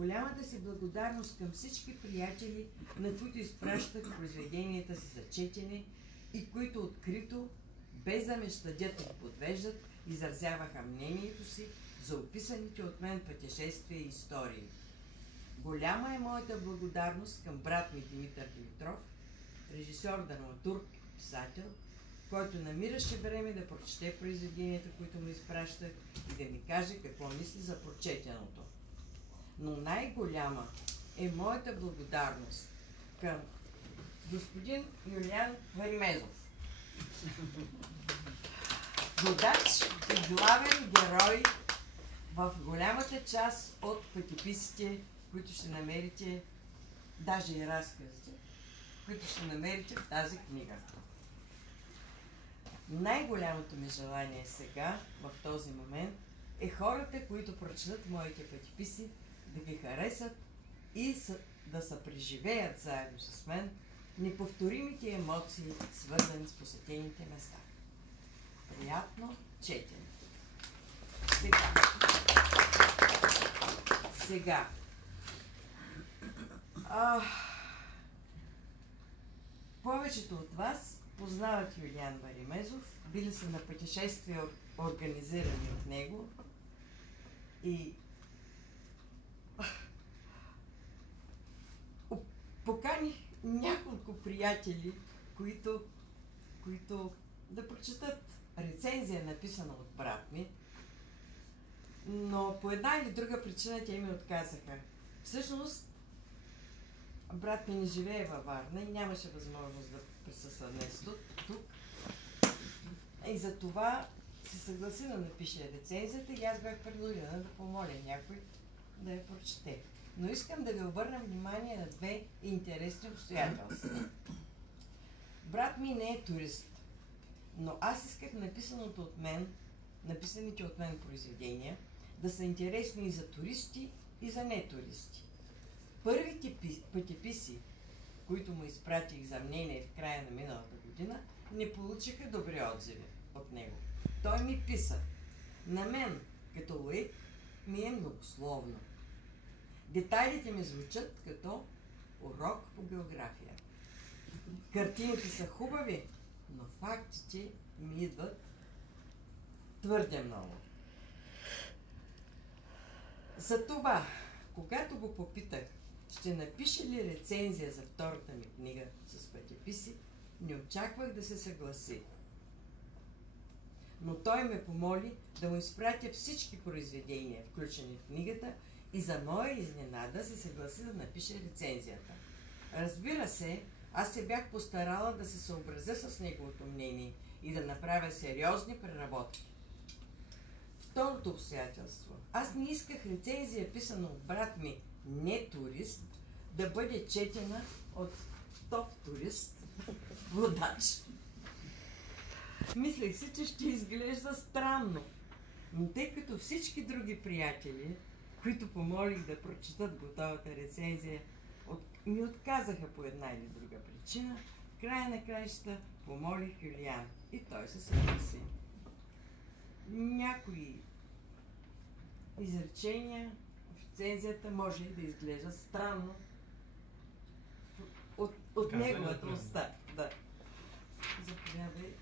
голямата си благодарност към всички приятели, на които изпращах произведенията си за четене и които открито, без да ме щадят и подвеждат, изразяваха мнението си за описаните от мен пътешествия и истории. Голяма е моята благодарност към брат ми Димитър Димитров, режисьор, драматург, писател, който намираше време да прочете произведенията, които му изпращах и да ми каже какво мисли за прочетеното. Но най-голяма е моята благодарност към господин Юлиан Варимезов, водач и главен герой в голямата част от пътеписите, които ще намерите, даже и разказите, които ще намерите в тази книга. Най-голямото ми желание сега, в този момент, е хората, които прочитат моите пътеписи, да ги харесат и да се преживеят заедно с мен неповторимите емоции, свързани с посетените места. Приятно четене! Сега. Повечето от вас познават Юлиан Варимезов, били са на пътешествия, организирани от него, и поканих няколко приятели, които да прочетат рецензия, написана от брат ми, но по една или друга причина те ми отказаха. Всъщност, брат ми не живее във Варна и нямаше възможност да присъства днес тук. И за това се съгласи да напише рецензията и аз бях предложена да помоля някой да я прочете. Но искам да ви обърна внимание на две интересни обстоятелства. Брат ми не е турист, но аз исках написаните от мен произведения да са интересни и за туристи, и за нетуристи. Първите пътеписи, които му изпратих за мнение в края на миналата година, не получиха добри отзиви от него. Той ми писа: на мен, като лаик, ми е многословно. Детайлите ми звучат като урок по география. Картините са хубави, но фактите ми идват твърде много. Затова, когато го попитах, ще напише ли рецензия за втората ми книга с пътеписи, не очаквах да се съгласи. Но той ме помоли да му изпратя всички произведения, включени в книгата, и за моя изненада се съгласи да напише рецензията. Разбира се, аз се бях постарала да се съобразя с неговото мнение и да направя сериозни преработки. Второто обстоятелство. Аз не исках рецензия, писана от брат ми, не турист, да бъде четена от топ турист, водач. Мислех си, че ще изглежда странно, но тъй като всички други приятели, които помолих да прочитат готовата рецензия, ми отказаха по една или друга причина, в края на краищата помолих Юлиан и той се съгласи. Някои изречения в рецензията може да изглежда странно от неговата уста. Да. Заповядай.